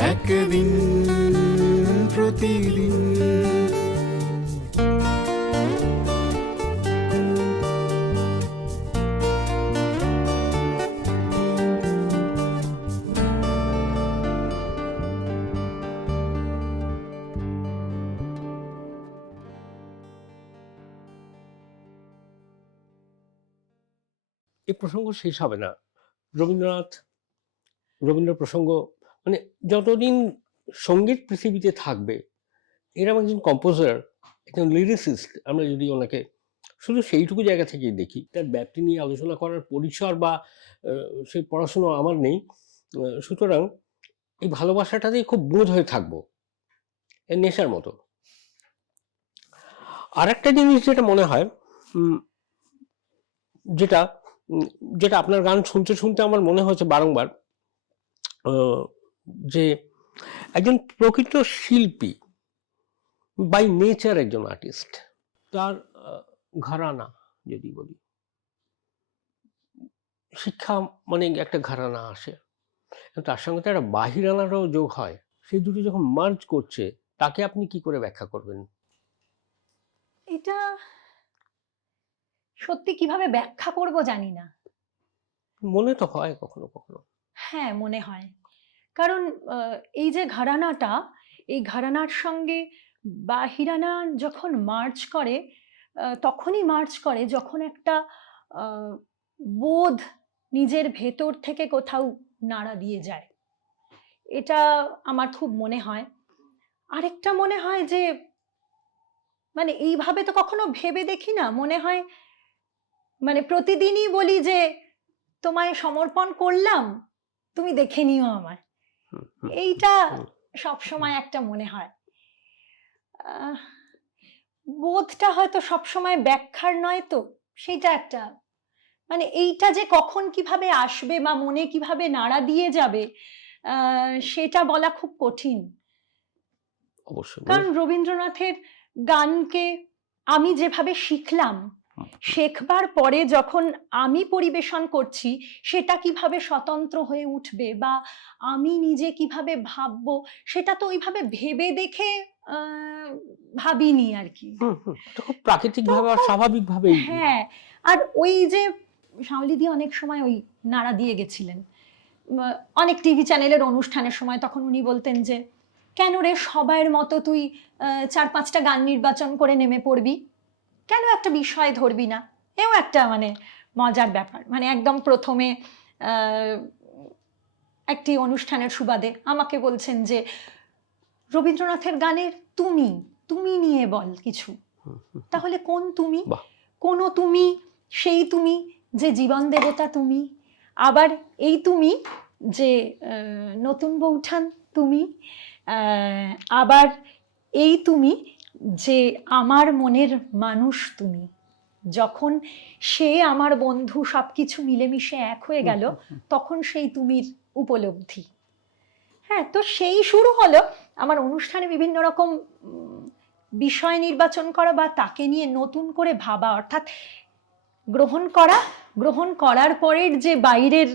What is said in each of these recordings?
একদিন প্রতিদিন। এই প্রসঙ্গ শেষ হবে না। রবীন্দ্রনাথ রবীন্দ্র প্রসঙ্গ মানে যতদিন সংগীত পৃথিবীতে থাকবে এরকম একজন কম্পোজার একজন লিরিসিস্ট আমরা যদি ওনাকে শুধু সেইটুকু জায়গা থেকেই দেখি, তার ব্যাপ্তি নিয়ে আলোচনা করার পরিসর বা সেই পড়াশুনো আমার নেই সুতরাং এই ভালোবাসাটাতেই খুব বোধ হয়ে থাকব, এর নেশার মতো। আর একটা জিনিস যেটা মনে হয় যেটা যেটা আপনার গান শুনতে শুনতে আমার মনে হয়েছে বারংবার যে একজন প্রকৃত শিল্পী বাই নেচার একজন আর্টিস্ট তার ঘরানা যদি বলি শিক্ষা মানে একটা ঘরানা আসে। তার সঙ্গে তো একটা বাহিরানারও যোগ হয়। সেই দুটো যখন মার্জ করছে তাকে আপনি কি করে ব্যাখ্যা করবেন? এটা সত্যি কীভাবে ব্যাখ্যা করব জানি না। মনে তো হয় কখনো কখনো। হ্যাঁ মনে হয়। কারণ এই যে ঘরানাটা, এই ঘরানার সঙ্গে বাহিরানা যখন মার্চ করে তখনই মার্চ করে যখন একটা বোধ নিজের ভেতর থেকে কোথাও নাড়া দিয়ে যায়। এটা আমার খুব মনে হয়। আরেকটা মনে হয় যে মানে এইভাবে তো কখনো ভেবে দেখি না। মনে হয় মানে প্রতিদিনই বলি যে, তোমায় সমর্পণ করলাম, তুমি দেখে নিও আমায়। এইটা হুম। সব সময় একটা মনে হয় বোধটা হয়তো সব সময় ব্যাখ্যার নয় তো সেইটা একটা মানে এইটা যে কখন কীভাবে আসবে বা মনে কীভাবে নাড়া দিয়ে যাবে আহ, সেটা বলা খুব কঠিন অবশ্যই কারণ রবীন্দ্রনাথের গানকে আমি যেভাবে শিখলাম। শেখবার পরে যখন আমি পরিবেশন করছি সেটা কীভাবে স্বতন্ত্র হয়ে উঠবে বা আমি নিজে কীভাবে ভাববো সেটা তো ওইভাবে ভেবে দেখে আহ, ভাবিনি আর কি। খুব প্রাকৃতিক ভাবে আর স্বাভাবিক ভাবেই হ্যাঁ আর ওই যে শাওলিদি অনেক সময় ওই নাড়া দিয়ে গেছিলেন। অনেক টিভি চ্যানেলের অনুষ্ঠানের সময় তখন উনি বলতেন যে কেন রে সবাইয়ের মতো তুই চার পাঁচটা গান নির্বাচন করে নেমে পড়বি? কেন একটা বিষয় ধরবি না? এও একটা মানে মজার ব্যাপার। মানে একদম প্রথমে একটি অনুষ্ঠানের সুবাদে আমাকে বলছেন যে রবীন্দ্রনাথের গানের তুমি তুমি নিয়ে বল কিছু। তাহলে কোন তুমি? কোন তুমি? সেই তুমি যে জীবন দেবতা তুমি? আবার এই তুমি যে নতুন বৌঠান তুমি? আবার এই তুমি যে আমার মনের মানুষ তুমি। যখন সে আমার বন্ধু সব কিছু মিলেমিশে এক হয়ে গেল, তখন সেই তুমির উপলব্ধি। হ্যাঁ তো সেই শুরু হলো আমার অনুষ্ঠানে বিভিন্ন রকম বিষয় নির্বাচন করা বা তাকে নিয়ে নতুন করে ভাবা। অর্থাৎ গ্রহণ করা, গ্রহণ করার পরের যে বাইরের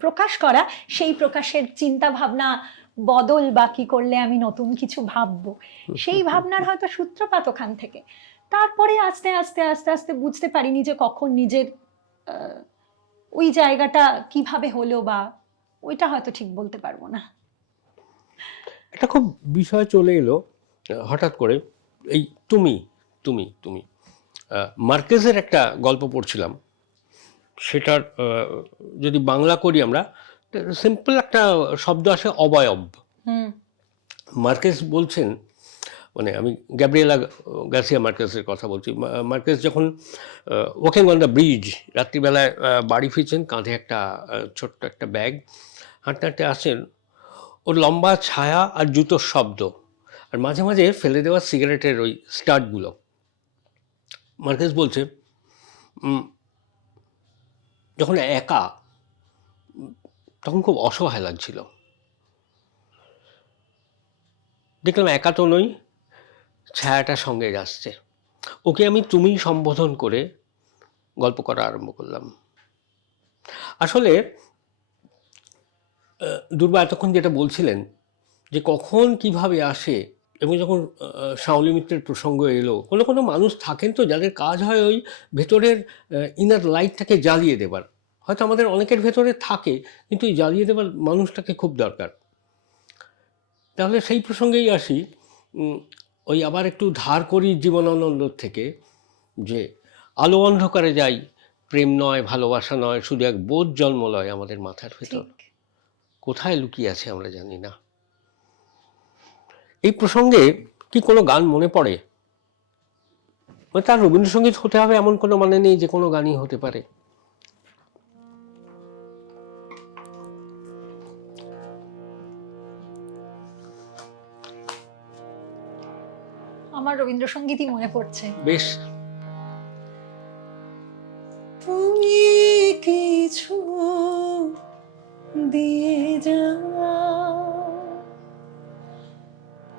প্রকাশ করা, সেই প্রকাশের চিন্তা ভাবনা বদল বা কি করলে আমি নতুন কিছু ভাববো? সেই ভাবনার হয়তো সূত্রপাত ওখান থেকে। তারপরে আস্তে আস্তে আস্তে আস্তে বুঝতে পারিনি যে কখন নিজের ওই জায়গাটা কীভাবে হলো বা ওইটা হয়তো ঠিক বলতে পারব না। একটা খুব বিষয় চলে এলো হঠাৎ করে এই তুমি তুমি তুমি মার্কেজের একটা গল্প পড়ছিলাম। সেটার যদি বাংলা করি আমরা সিম্পল একটা শব্দ আসে অবয়ব। মার্কেস বলছেন মানে আমি গ্যাব্রিয়েলা গার্সিয়া মার্কেসের কথা বলছি মার্কেস যখন ওয়াকিং অন দ্য ব্রিজ রাত্রিবেলায় বাড়ি ফিরছেন কাঁধে একটা ছোট্ট একটা ব্যাগ হাঁটতে হাঁটতে আসেন ওর লম্বা ছায়া আর জুতোর শব্দ আর মাঝে মাঝে ফেলে দেওয়া সিগারেটের ওই স্টার্টগুলো। মার্কেস বলছে যখন একা তখন খুব অসহায় লাগছিল। দেখলাম একা তো নই ছায়াটা সঙ্গে আসছে ওকে আমি তুমি সম্বোধন করে গল্প করা আরম্ভ করলাম। আসলে দুর্বা এতক্ষণ যেটা বলছিলেন যে কখন কীভাবে আসে এবং যখন শাওলি মিত্রের প্রসঙ্গ এলো, কোনো কোনো মানুষ থাকেন তো যাদের কাজ হয় ওই ভেতরের ইনার লাইটটাকে জ্বালিয়ে দেবার। হয়তো আমাদের অনেকের ভেতরে থাকে কিন্তু এই জ্বালিয়ে দেবার মানুষটাকে খুব দরকার। তাহলে সেই প্রসঙ্গেই আসি ওই আবার একটু ধার করি জীবনানন্দ থেকে যে আলো অন্ধকারে যাই প্রেম নয় ভালোবাসা নয় শুধু এক বোধ জন্ম লয় আমাদের মাথার ভেতর। কোথায় লুকিয়ে আছে আমরা জানি না। এই প্রসঙ্গে কি কোনো গান মনে পড়ে? মানে তার রবীন্দ্রসঙ্গীত হতে হবে এমন কোনো মানে নেই যে কোনো গানই হতে পারে। আমার রবীন্দ্রসঙ্গীতই মনে পড়ছে। বেশ। তুমি কিছু দিয়ে যাও।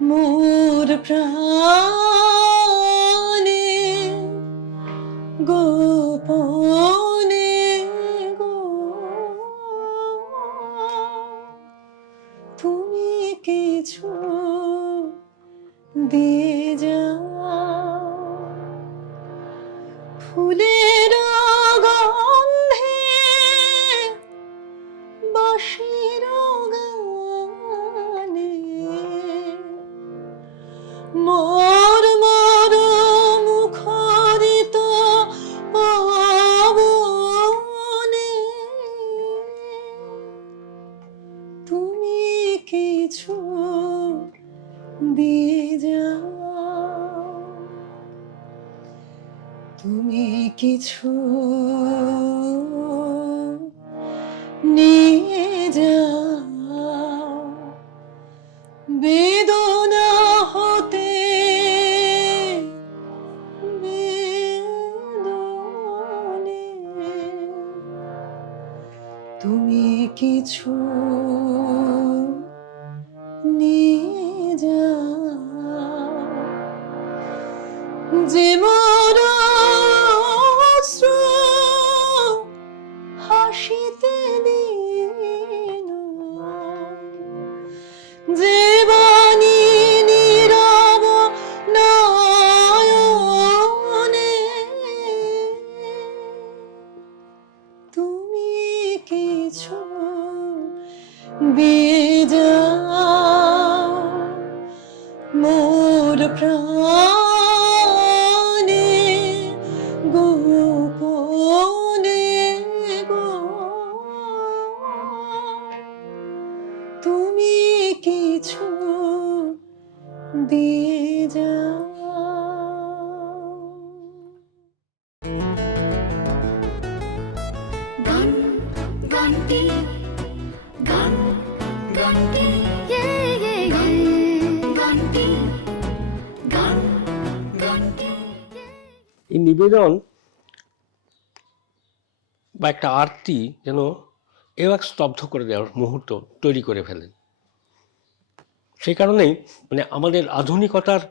মোর প্রাণে তুমি কিছু নিয়ে যাও। বেদনা হতে তুমি কিছু নিয়ে যাও। যে নিবেদন বা একটা আরতি যেন এও এক স্তব্ধ করে দেওয়ার মুহূর্ত তৈরি করে ফেলেন সেই কারণেই মানে আমাদের আধুনিকতার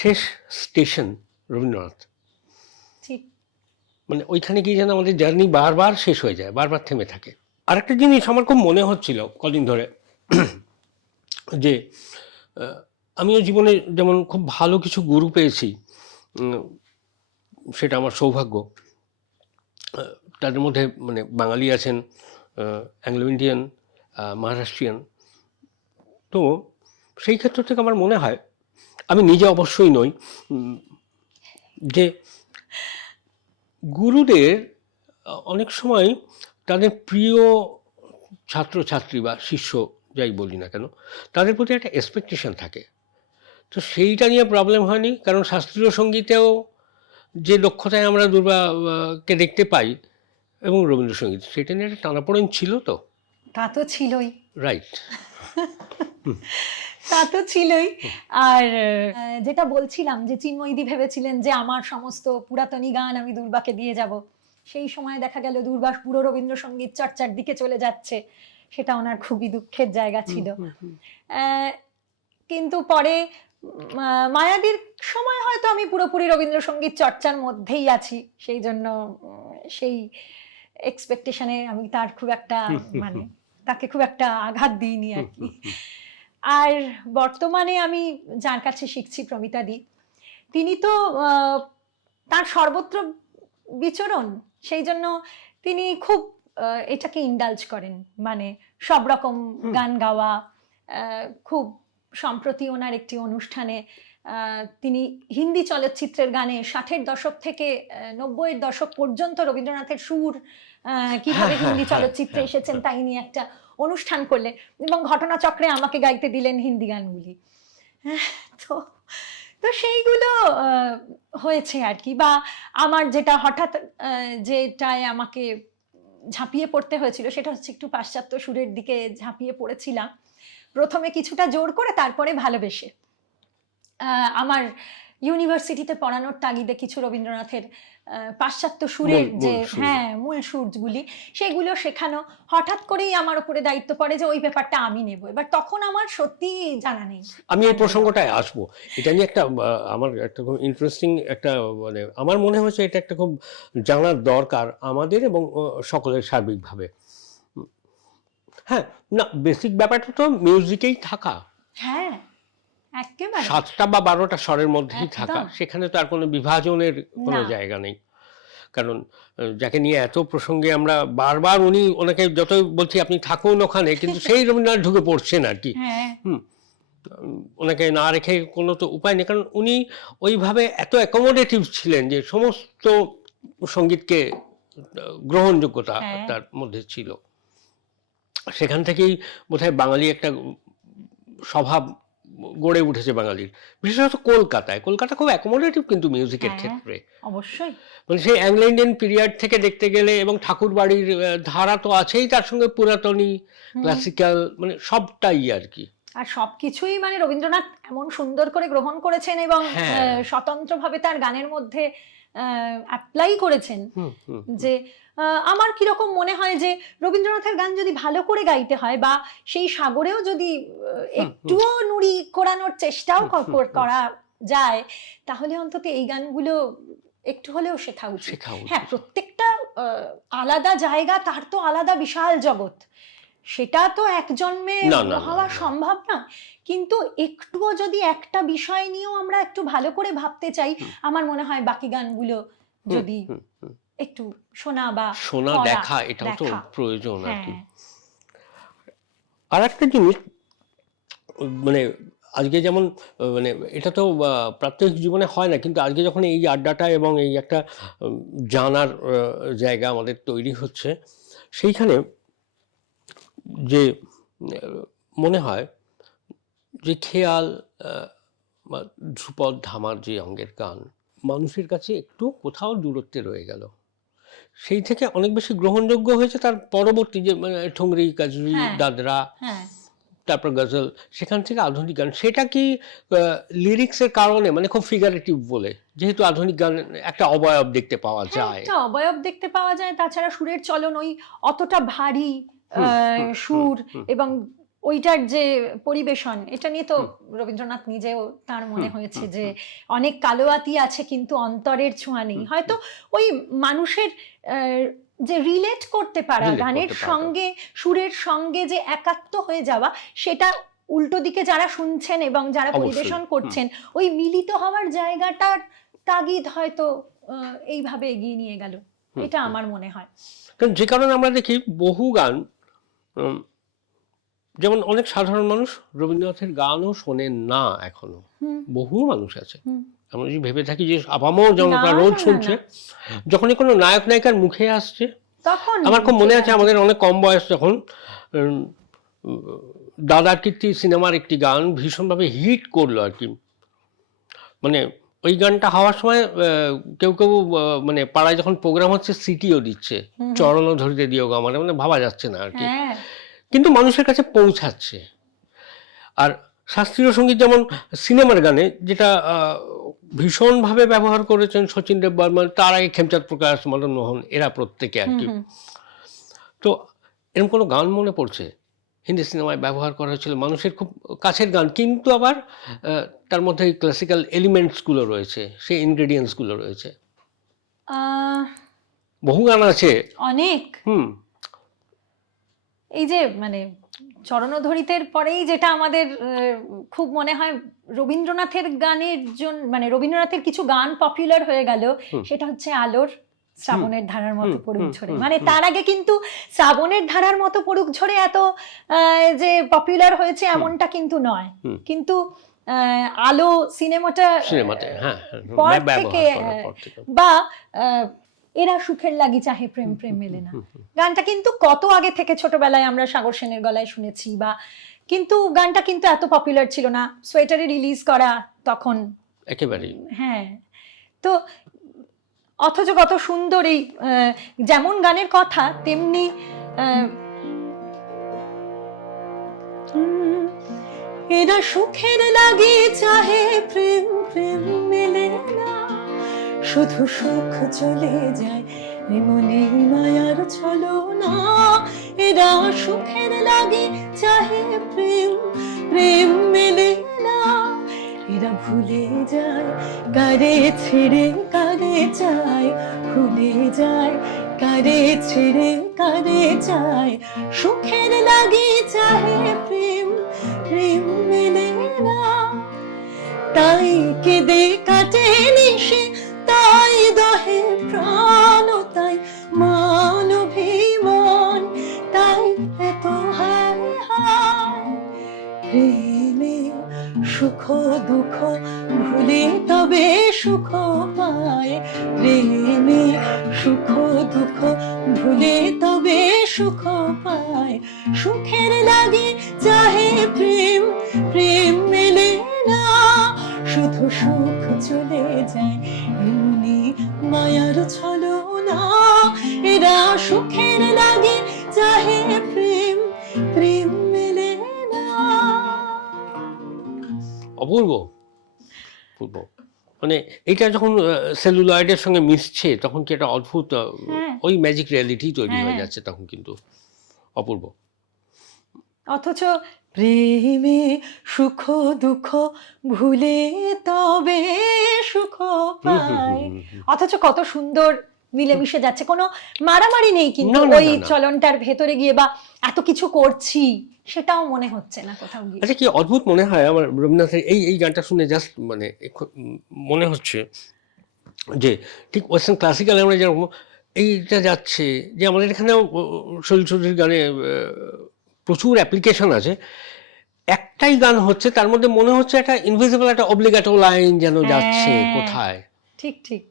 শেষ স্টেশন রবীন্দ্রনাথ। ঠিক মানে ওইখানে গিয়ে যেন আমাদের জার্নি বারবার শেষ হয়ে যায় বারবার থেমে থাকে। আরেকটা জিনিস আমার খুব মনে হচ্ছিল কদিন ধরে যে আমিও জীবনে যেমন খুব ভালো কিছু গুরু পেয়েছি সেটা আমার সৌভাগ্য। তাদের মধ্যে মানে বাঙালি আছেন অ্যাংলো ইন্ডিয়ান মহারাষ্ট্রিয়ান। তো সেই ক্ষেত্র থেকে আমার মনে হয়, আমি নিজে অবশ্যই নই যে গুরুদের অনেক সময় তাদের প্রিয় ছাত্রছাত্রী বা শিষ্য যাই বলি না কেন, তাদের প্রতি একটা এক্সপেকটেশন থাকে। তো সেইটা নিয়ে প্রবলেম হয়নি, কারণ শাস্ত্রীয় সঙ্গীতেও যে দক্ষতায় আমরা দুর্গাকে দেখতে পাই এবং রবীন্দ্রসঙ্গীত সেটা নিয়ে একটা টানাপোড়েন ছিল তো। তা তো ছিলই। রাইট তা তো ছিলই। আর যেটা বলছিলাম যে চিন্ময়দি ভেবেছিলেন যে আমার সমস্ত পুরাতনী গান আমি দুর্বাকে দিয়ে যাব সেই সময় দেখা গেল দুর্বা পুরো রবীন্দ্রসঙ্গীত চর্চার দিকে চলে যাচ্ছে সেটা ওনার খুবই দুঃখের জায়গা ছিল। আহ, কিন্তু পরে মায়াদির সময় হয়তো আমি পুরোপুরি রবীন্দ্রসঙ্গীত চর্চার মধ্যেই আছি সেই জন্য সেই এক্সপেকটেশনে আমি তার খুব একটা মানে তাকে খুব একটা আঘাত দিইনি আর কি। আর বর্তমানে আমি যার কাছে শিখছি প্রমিতা দি তিনি তো আহ, তার সর্বত্র বিচরণ সেই জন্য তিনি খুব এটাকে ইন্ডালজ করেন মানে সব রকম গান গাওয়া আহ, খুব সম্প্রতি ওনার একটি অনুষ্ঠানে তিনি হিন্দি চলচ্চিত্রের গানে ষাটের দশক থেকে নব্বইয়ের দশক পর্যন্ত রবীন্দ্রনাথের সুর কীভাবে হ্যাঁ, হিন্দি হ্যাঁ, চলচ্চিত্রে হ্যাঁ, এসেছেন হ্যাঁ। তাই নিয়ে একটা অনুষ্ঠান করলেন এবং ঘটনাচক্রে আমাকে গাইতে দিলেন হিন্দি গানগুলি হ্যাঁ, তো তো সেইগুলো হয়েছে আর কি বা আমার যেটা হঠাৎ যেটায় আমাকে ঝাঁপিয়ে পড়তে হয়েছিল সেটা হচ্ছে একটু পাশ্চাত্য সুরের দিকে ঝাঁপিয়ে পড়েছিলাম প্রথমে কিছুটা জোর করে তারপরে ভালোবেসে। আমার ইউনিভার্সিটিতে পড়ানোর তাগিদে কিছু রবীন্দ্রনাথের পাশ্চাত্য সুরের যে হ্যাঁ মূল সুরগুলি সেগুলো শেখানো হঠাৎ করেই আমার উপরে দায়িত্ব পড়ে যে ওই ব্যাপারটা আমি নেব। এবার তখন আমার সত্যি জানা নেই। আমি এই প্রসঙ্গটায় আসব। এটা নিয়ে একটা আমার একটা খুব ইন্টারেস্টিং একটা মানে আমার মনে হয়েছে এটা একটা খুব জানার দরকার আমাদের এবং সকলের সার্বিকভাবে। হ্যাঁ না বেসিক ব্যাপারটা তো মিউজিকেই থাকা। হ্যাঁ একেবারে। সাতটা বা বারোটা স্বরের মধ্যেই থাকা সেখানে তো আর কোনো বিভাজনের কোনো জায়গা নেই। কারণ যাকে নিয়ে এত প্রসঙ্গে আমরা বারবার উনি ওনাকে যতই বলছি আপনি থাকুন ওখানে কিন্তু সেই রবীন্দ্রনাথ ঢুকে পড়ছেন আর কি। হ্যাঁ। উম, ওনাকে না রেখে কোনো তো উপায় নেই কারণ উনি ওইভাবে এত অ্যাকোমোডেটিভ ছিলেন যে সমস্ত সঙ্গীতকে গ্রহণযোগ্যতা হ্যাঁ। তার মধ্যে ছিল। সেখান থেকেই বোধহয় বাঙালি একটা স্বভাব গড়ে উঠেছে বাঙালির বিশেষত কলকাতায় কলকাতা খুব অ্যাকোমোডেটিভ কিন্তু মিউজিকের হ্যাঁ। ক্ষেত্রে অবশ্যই মানে সেই অ্যাংলো ইন্ডিয়ান পিরিয়ড থেকে দেখতে গেলে এবং ঠাকুর বাড়ির ধারা তো আছেই তার সঙ্গে পুরাতনী ক্লাসিক্যাল মানে সবটাই আর কি আর সবকিছুই মানে রবীন্দ্রনাথ এমন সুন্দর করে গ্রহণ করেছেন এবং হ্যাঁ। স্বতন্ত্রভাবে তার গানের মধ্যে অ্যাপ্লাই করেছেন। যে আমার কীরকম মনে হয় যে রবীন্দ্রনাথের গান যদি ভালো করে গাইতে হয় বা সেই সাগরেও যদি একটুও নুড়ি কোরানোর চেষ্টাও। করা যায় তাহলে অন্তত এই গানগুলো একটু হলেও শেখা উচিত। হ্যাঁ প্রত্যেকটা আহ, আলাদা জায়গা তার তো আলাদা বিশাল জগৎ। সেটা তো এক জন্মে হওয়া সম্ভব না। কিন্তু একটুও যদি একটা বিষয় নিয়েও আমরা একটু ভালো করে ভাবতে চাই আমার মনে হয় বাকি গানগুলো যদি। একটু শোনা বা শোনা দেখা এটাও তো প্রয়োজন আর কি। হ্যাঁ। আর একটা জিনিস মানে আজকে যেমন মানে এটা তো প্রাত্যহিক জীবনে হয় না কিন্তু আজকে যখন এই আড্ডাটা এবং এই একটা জানার জায়গা আমাদের তৈরি হচ্ছে সেইখানে যে মনে হয় যে খেয়াল বা ধ্রুপদ ধামার যে অঙ্গের গান মানুষের কাছে একটু কোথাও দূরত্বে রয়ে গেল। সেই থেকে অনেক বেশি গ্রহণযোগ্য হয়েছে তার পরবর্তী যে মানে ঠুংরি কাজরি হ্যাঁ। দাদরা হ্যাঁ। তারপর গজল সেখান থেকে আধুনিক গান। সেটা কি লিরিক্সের কারণে মানে খুব ফিগারেটিভ বলে? যেহেতু আধুনিক গান একটা অবয়ব দেখতে পাওয়া হ্যাঁ, যায়। একটা অবয়ব দেখতে পাওয়া যায়। তাছাড়া সুরের চলন ওই অতটা ভারী সুর এবং ওইটার যে পরিবেশন এটা নিয়ে তো রবীন্দ্রনাথ নিজেও তার মনে হয়েছে যে অনেক কালোয়াতি আছে কিন্তু অন্তরের ছোঁয়া নেই। হয়তো ওই মানুষের যে রিলেট করতে পারা গানের সঙ্গে সুরের সঙ্গে যে একাত্ম হয়ে যাওয়া সেটা উল্টো দিকে যারা শুনছেন এবং যারা পরিবেশন করছেন ওই মিলিত হওয়ার জায়গাটার তাগিদ হয়তো আহ, এইভাবে এগিয়ে নিয়ে গেল। এটা আমার মনে হয়। কারণ যে কারণে আমরা দেখি বহু গান যেমন অনেক সাধারণ মানুষ রবীন্দ্রনাথের গানও শোনেন না এখনও। বহু মানুষ আছে। আমরা যদি ভেবে থাকি যে আপামর জনতা না, রোজ শুনছে যখনই কোনো নায়ক নায়িকার মুখে আসছে আমার খুব মনে আছে আমাদের অনেক কম বয়স যখন দাদার কীর্তি সিনেমার একটি গান ভীষণভাবে হিট করল আর কি। মানে ওই গানটা হওয়ার সময় কেউ কেউ মানে পাড়ায় যখন প্রোগ্রাম হচ্ছে সিটিও দিচ্ছে। চরণও ধরিতে দিও গো আমার মানে ভাবা যাচ্ছে না আর কি। হ্যাঁ। কিন্তু মানুষের কাছে পৌঁছাচ্ছে। আর শাস্ত্রীয় সংগীত যেমন সিনেমার গানে যেটা ভীষণভাবে ব্যবহার করেছেন শচীন দেব বর্মন তার আগে খেমচাঁদ প্রকাশ মদন মোহন এরা প্রত্যেকে আর কি। তো এরকম কোনো গান মনে পড়ছে? হিন্দি সিনেমায় ব্যবহার করা হয়েছিল মানুষের খুব কাছের গান কিন্তু আবার তার মধ্যে ক্লাসিক্যাল এলিমেন্টসগুলো রয়েছে সেই ইনগ্রেডিয়েন্টসগুলো রয়েছে। বহু গান আছে। অনেক। হুম। এই যে মানে চরণধরিতের পরেই যেটা আমাদের খুব মনে হয় রবীন্দ্রনাথের গানের জন্য মানে রবীন্দ্রনাথের কিছু গান পপুলার হয়ে গেল সেটা হচ্ছে আলোর শ্রাবণের ধারার মতো পড়ুক ঝরে। মানে তার আগে কিন্তু শ্রাবণের ধারার মতো পড়ুক ঝরে এত যে পপুলার হয়েছে এমনটা কিন্তু নয়। কিন্তু আহ, আলো সিনেমাটা হ্যাঁ হ্যাঁ, পর থেকে, বা আহ, এরা সুখের লাগি চাহে প্রেম প্রেম মেলে না। গানটা কিন্তু কত আগে থেকে ছোটবেলায় আমরা সাগর সেনের গলায় শুনেছি বা কিন্তু গানটা কিন্তু এত পপুলার ছিল না। সোয়েটারে রিলিজ করা তখন একেবারেই। হ্যাঁ। তো অথচ কত সুন্দর এই যেমন গানের কথা তেমনি এরা সুখের লাগে চাহে প্রেম প্রেম মেলে না। শুধু সুখ চলে যায় মনে মায়ার ছলো না এরা সুখের লাগে, চাহে প্রেম প্রেম মেলে না। এরা ভুলে যায়, কারে ছেড়ে, কারে যায় ভুলে যায়, কারে ছেড়ে, কারে যায় সুখের লাগে, চাহে প্রেম প্রেম মেলে না। তাই কেঁদে কাটে দুঃখ, ভুলে তবে সুখ পায়। প্রেমে সুখ, দুঃখ, ভুলে তবে সুখ পায়। সুখের লাগে চাহে প্রেম প্রেম অপূর্ব অপূর্ব মানে এটা যখন সেলুলয়েডের সঙ্গে মিশছে তখন কি একটা অদ্ভুত হ্যাঁ। ওই ম্যাজিক রিয়ালিটি তৈরি হয়ে হ্যাঁ। যাচ্ছে তখন কিন্তু অপূর্ব অথচ প্রেমে সুখ দুঃখ ভুলে তবে সুখ পায়। অথচ কত সুন্দর মিলেমিশে যাচ্ছে কোনো মারামারি নেই কিন্তু ওই। চলনটার ভেতরে গিয়ে বা এত কিছু করছি সেটাও মনে হচ্ছে না কোথাও গিয়ে আচ্ছা কি অদ্ভুত মনে হয় আমার রবীন্দ্রনাথের এই এই গানটা শুনে জাস্ট মানে মনে হচ্ছে যে ঠিক ওয়েস্টার্ন ক্লাসিক্যাল আমরা যেরকম এইটা যাচ্ছে যে আমাদের এখানেও শৈল চৌধুরীর গানে প্রচুর অ্যাপ্লিকেশন আছে একটাই গান হচ্ছে তার মধ্যে মনে হচ্ছে একটা ইনভিজিবল একটা অব্লিগেটো লাইন যেন যাচ্ছে হ্যাঁ। কোথায় ঠিক ঠিক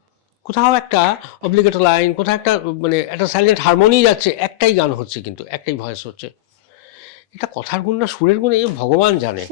কোথাও একটা অব্লিগেটর লাইন কোথাও একটা মানে একটা সাইলেন্ট হারমোনি যাচ্ছে, একটাই গান হচ্ছে কিন্তু, একটাই ভয়েস হচ্ছে। এটা কথার গুণ না, সুরের গুণ, এই ভগবান জানে।